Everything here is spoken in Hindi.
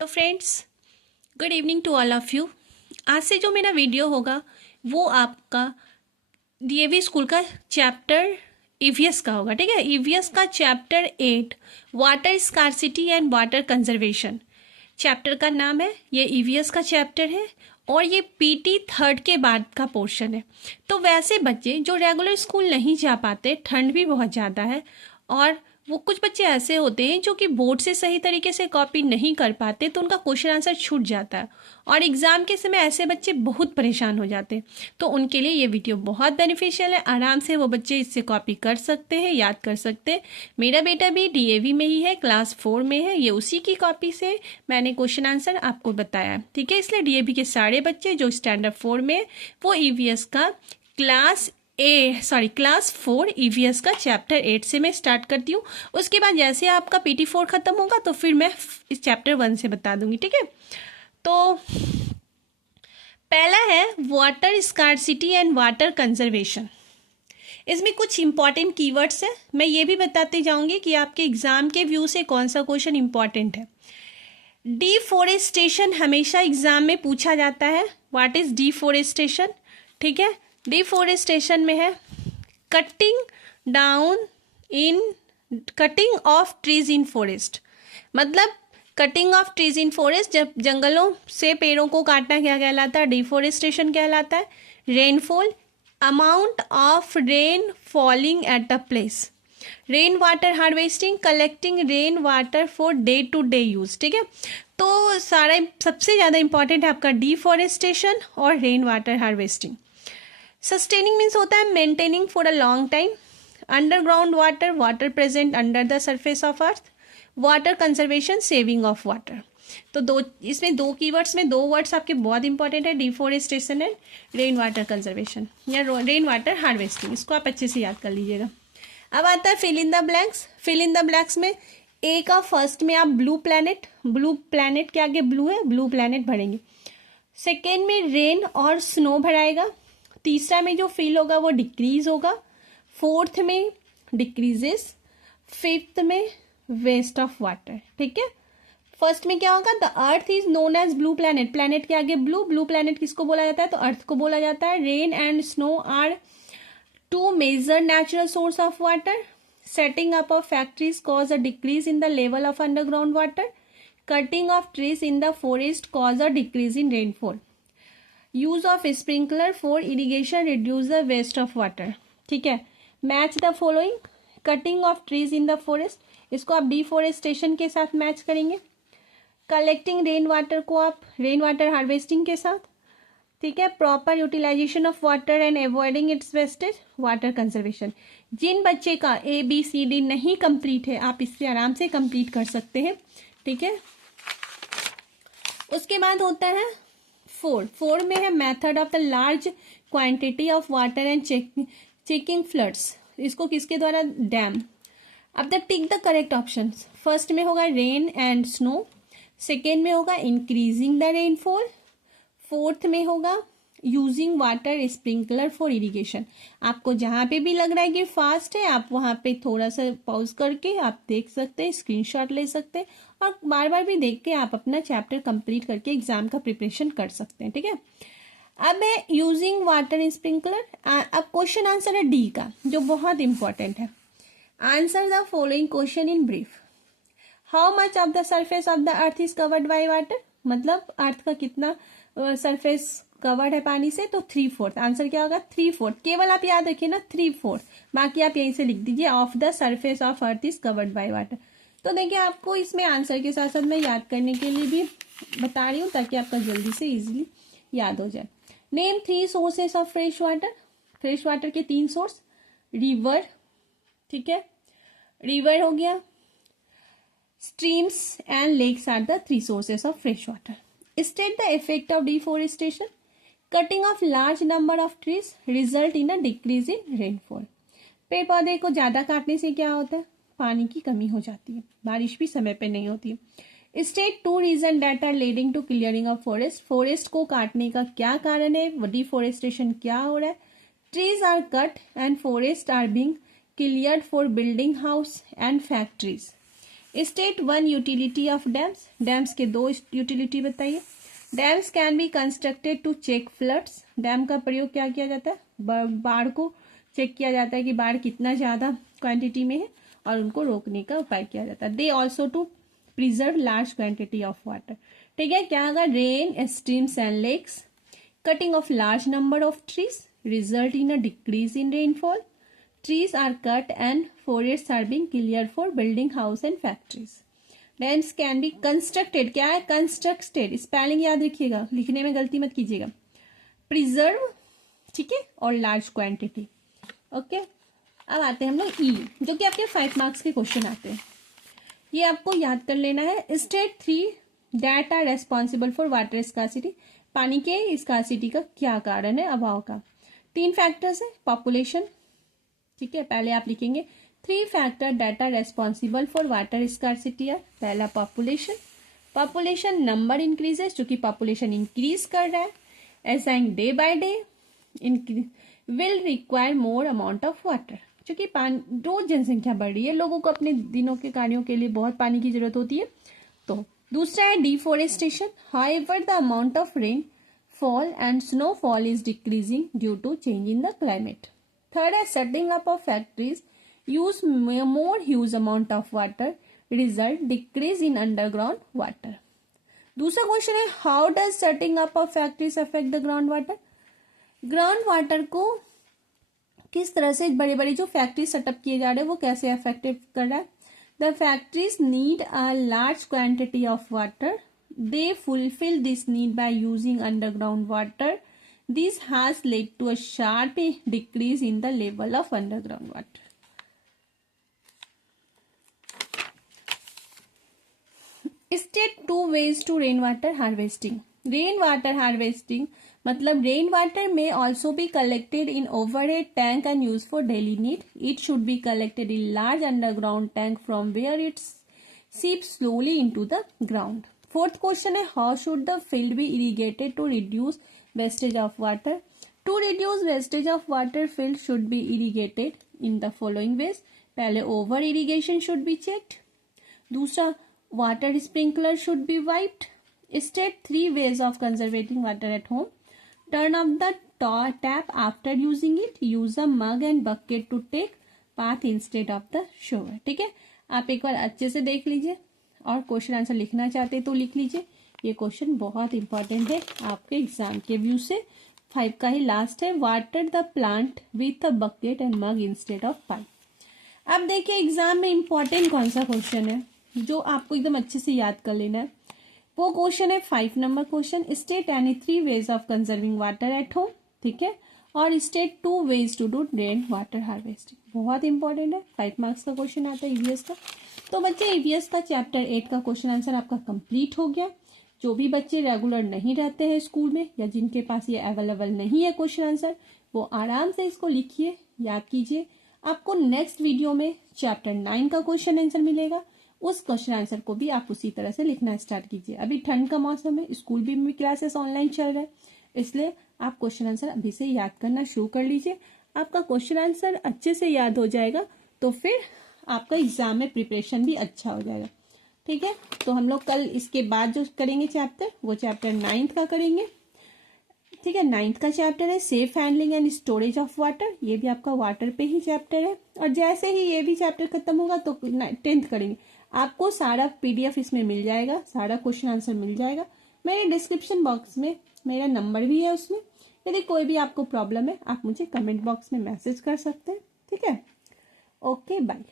तो friends, good evening to all of you. आज से जो मेरा वीडियो होगा वो आपका डीएवी स्कूल का चैप्टर ईवीएस का होगा। ठीक है, ईवीएस का chapter 8 water scarcity and water conservation chapter का नाम है। ये ईवीएस का चैप्टर है और ये पीटी थर्ड के बाद का पोर्शन है। तो वैसे बच्चे जो रेगुलर स्कूल नहीं जा पाते, ठंड भी बहुत ज़्यादा है और वो कुछ बच्चे ऐसे होते हैं जो कि बोर्ड से सही तरीके से कॉपी नहीं कर पाते, तो उनका क्वेश्चन आंसर छूट जाता है और एग्ज़ाम के समय ऐसे बच्चे बहुत परेशान हो जाते हैं। तो उनके लिए ये वीडियो बहुत बेनिफिशियल है। आराम से वो बच्चे इससे कॉपी कर सकते हैं, याद कर सकते हैं। मेरा बेटा भी डीएवी में ही है, क्लास 4 में है। ये उसी की कॉपी से मैंने क्वेश्चन आंसर आपको बताया। ठीक है, इसलिए डीएवी के सारे बच्चे जो स्टैंडर्ड 4 में वो ईवीएस का क्लास 4 ईवीएस का चैप्टर 8 से मैं स्टार्ट करती हूँ। उसके बाद जैसे आपका पीटी 4 खत्म होगा तो फिर मैं इस चैप्टर 1 से बता दूंगी। ठीक है, तो पहला है water scarcity and water conservation. इसमें कुछ इंपॉर्टेंट कीवर्ड्स है, मैं ये भी बताते जाऊंगी कि आपके एग्जाम के व्यू से कौन सा क्वेश्चन इंपॉर्टेंट है। डिफोरेस्टेशन हमेशा एग्जाम में पूछा जाता है। What is deforestation? ठीक है, डिफोरेस्टेशन में है cutting of trees in forest. मतलब cutting of trees in forest, जब जंगलों से पेड़ों को काटना क्या कहलाता है? डिफोरेस्टेशन कहलाता है। Rainfall, amount of rain falling at a place. Rain water harvesting, collecting rain water for day to day use. ठीक है, तो सारा सबसे ज़्यादा इंपॉर्टेंट है आपका डिफोरेस्टेशन और rain water harvesting. Sustaining means होता है maintaining for a long time. Underground water, water present under the surface of earth. Water conservation, saving of water. तो इसमें दो कीवर्ड्स में दो वर्ड्स आपके बहुत इंपॉर्टेंट है, deforestation and rain water conservation या रेन वाटर हार्वेस्टिंग। इसको आप अच्छे से याद कर लीजिएगा। अब आता है fill in the blanks. Fill in the blanks में ए का फर्स्ट में आप ब्लू प्लैनेट के आगे ब्लू है, ब्लू प्लैनेट भरेंगे। सेकेंड में रेन और स्नो भराएगा। तीसरा में जो फिल होगा वो डिक्रीज होगा। फोर्थ में डिक्रीजेस। फिफ्थ में वेस्ट ऑफ वाटर। ठीक है, फर्स्ट में क्या होगा? The earth is known as blue planet. Planet के आगे ब्लू प्लैनेट किसको बोला जाता है? तो अर्थ को बोला जाता है। Rain and snow are two major natural source of water. Setting up of factories cause a decrease in the level of underground water. Cutting of trees in the forest cause a decrease in rainfall. Use of sprinkler for irrigation reduce the waste of water. ठीक है, match the following. Cutting of trees in the forest, इसको आप डिफोरेस्टेशन के साथ मैच करेंगे। कलेक्टिंग रेन वाटर को आप रेन वाटर हार्वेस्टिंग के साथ। ठीक है, proper utilisation of water and avoiding its wastage, water conservation. जिन बच्चे का ABCD नहीं कंप्लीट है आप इससे आराम से कंप्लीट कर सकते हैं। ठीक है, उसके बाद होता है 4 में है method of the large quantity of water and checking floods. इसको किसके द्वारा? डैम। अब the tick the correct option. First में होगा रेन एंड स्नो। सेकेंड में होगा इंक्रीजिंग द रेनफॉल। फोर्थ में होगा using water sprinkler for irrigation. आपको जहां पे भी लग रहा है कि फास्ट है आप वहां पे थोड़ा सा पॉज करके आप देख सकते हैं, स्क्रीनशॉट ले सकते हैं और बार बार भी देख के आप अपना चैप्टर कंप्लीट करके एग्जाम का प्रिपरेशन कर सकते हैं। ठीक है, अब है यूजिंग वाटर स्प्रिंकलर। अब क्वेश्चन आंसर है डी का, जो बहुत इंपॉर्टेंट है। Answer the following question in brief. How much of the surface of the earth is covered by water. मतलब अर्थ का कितना सरफेस कवर्ड है पानी से? तो 3/4। आंसर क्या होगा? 3/4। केवल आप याद रखिए ना 3/4, बाकी आप यहीं से लिख दीजिए of the surface of earth is covered by water. तो देखिए आपको इसमें आंसर के साथ साथ मैं याद करने के लिए भी बता रही हूँ ताकि आपका जल्दी से इजीली याद हो जाए। Name 3 sources of fresh water. Fresh water के 3 सोर्स। रिवर, ठीक है, रिवर हो गया, streams and lakes are the 3 sources of fresh water. State the effect of deforestation. Cutting of large number of trees result in a decrease in rainfall. पेड़ पौधे को ज्यादा काटने से क्या होता है? पानी की कमी हो जाती है, बारिश भी समय पे नहीं होती है। State 2 reasons that are leading to clearing of forest. Forest को काटने का क्या कारण है? डिफोरेस्टेशन क्या हो रहा है? Trees are cut and forests are being cleared for building house and factories. State one utility of dams, dams के दो यूटिलिटी बताइए। Dams can be constructed to check floods, dam का प्रयोग क्या किया जाता है, बाढ़ को चेक किया जाता है कि बाढ़ कितना ज्यादा क्वांटिटी में है और उनको रोकने का उपाय किया जाता है। They also to preserve large quantity of water, ठीक है। क्या होगा, rain, streams and lakes, cutting of large number of trees result in a decrease in rainfall, trees are cut and forests are being cleared for building house and factories. Dams can be constructed, क्या है constructed, स्पेलिंग याद रखिएगा, लिखने में गलती मत कीजिएगा, प्रिजर्व, ठीक है, और लार्ज क्वांटिटी, ओके। अब आते हैं हम लोग ई, जो कि आपके 5 मार्क्स के क्वेश्चन आते हैं, ये आपको याद कर लेना है। State 3 that are responsible for water scarcity, पानी के स्कार्सिटी का क्या कारण है, अभाव का। 3 फैक्टर्स है, पॉपुलेशन, ठीक है, पहले आप लिखेंगे 3 factor data responsible for water scarcity है। पहला पॉपुलेशन, पॉपुलेशन नंबर इंक्रीजेस, जो कि पॉपुलेशन इंक्रीज कर रहा है, assign day by day will require more amount of water, क्योंकि रोज जनसंख्या बढ़ रही है, लोगों को अपने दिनों के कार्यों के लिए बहुत पानी की जरूरत होती है। तो दूसरा है deforestation, however the amount of rainfall and snowfall is decreasing due to change in the climate. Third is setting up of factories use more huge amount of water, result decrease in underground water. दूसरा क्वेश्चन है, how does setting up of factories affect the ground water? Ground water को किस तरह से बड़े बड़े जो फैक्ट्री सेटअप किए जा रहे हैं वो कैसे अफेक्टेड कर रहा है। The factories need a large quantity of water, they fulfil this need by using underground water, this has led to a sharp decrease in the level of underground water. State 2 ways to rainwater harvesting. Rainwater harvesting मतलब rainwater may also be collected in overhead tank and used for daily need. It should be collected in large underground tank from where it seeps slowly into the ground. Fourth question है, how should the field be irrigated to reduce wastage of water? To reduce wastage of water, field should be irrigated in the following ways. पहले over irrigation should be checked. दूसरा, water sprinkler should be wiped. State 3 ways of conserving water at home. Turn off the tap after using it. Use a mug and bucket to take bath instead of the shower. ठीक है, आप एक बार अच्छे से देख लीजिए और क्वेश्चन आंसर लिखना चाहते तो लिख लीजिए। ये क्वेश्चन बहुत इंपॉर्टेंट है आपके एग्जाम के व्यू से। 5 का ही लास्ट है, water the plant with a bucket and mug instead of pipe. अब देखिए एग्जाम में इंपॉर्टेंट कौन सा क्वेश्चन है जो आपको एकदम अच्छे से याद कर लेना है। वो क्वेश्चन है 5 number question, state any 3 ways of conserving water at home, ठीक है, और state 2 ways to do rain water harvesting. बहुत इंपॉर्टेंट है, 5 मार्क्स का क्वेश्चन आता है ईवीएस का। तो बच्चे ईवीएस का चैप्टर 8 का क्वेश्चन आंसर आपका कंप्लीट हो गया। जो भी बच्चे रेगुलर नहीं रहते हैं स्कूल में या जिनके पास ये अवेलेबल नहीं है क्वेश्चन आंसर, वो आराम से इसको लिखिए, याद कीजिए। आपको नेक्स्ट वीडियो में चैप्टर 9 का क्वेश्चन आंसर मिलेगा, उस क्वेश्चन आंसर को भी आप उसी तरह से लिखना स्टार्ट कीजिए। अभी ठंड का मौसम है, स्कूल भी क्लासेस ऑनलाइन चल रहे हैं, इसलिए आप क्वेश्चन आंसर अभी से याद करना शुरू कर लीजिए। आपका क्वेश्चन आंसर अच्छे से याद हो जाएगा तो फिर आपका एग्जाम में प्रिपरेशन भी अच्छा हो जाएगा, ठीक है। तो हम लोग कल इसके बाद जो करेंगे चैप्टर, वो चैप्टर 9 का करेंगे, ठीक है। 9 का चैप्टर है safe handling and storage of water, ये भी आपका वाटर पे ही चैप्टर है। और जैसे ही ये भी चैप्टर खत्म होगा तो 10th करेंगे। आपको सारा पीडीएफ इसमें मिल जाएगा, सारा क्वेश्चन आंसर मिल जाएगा। मेरे डिस्क्रिप्शन बॉक्स में मेरा नंबर भी है, उसमें यदि कोई भी आपको प्रॉब्लम है आप मुझे कमेंट बॉक्स में मैसेज कर सकते हैं, ठीक है। Okay, bye.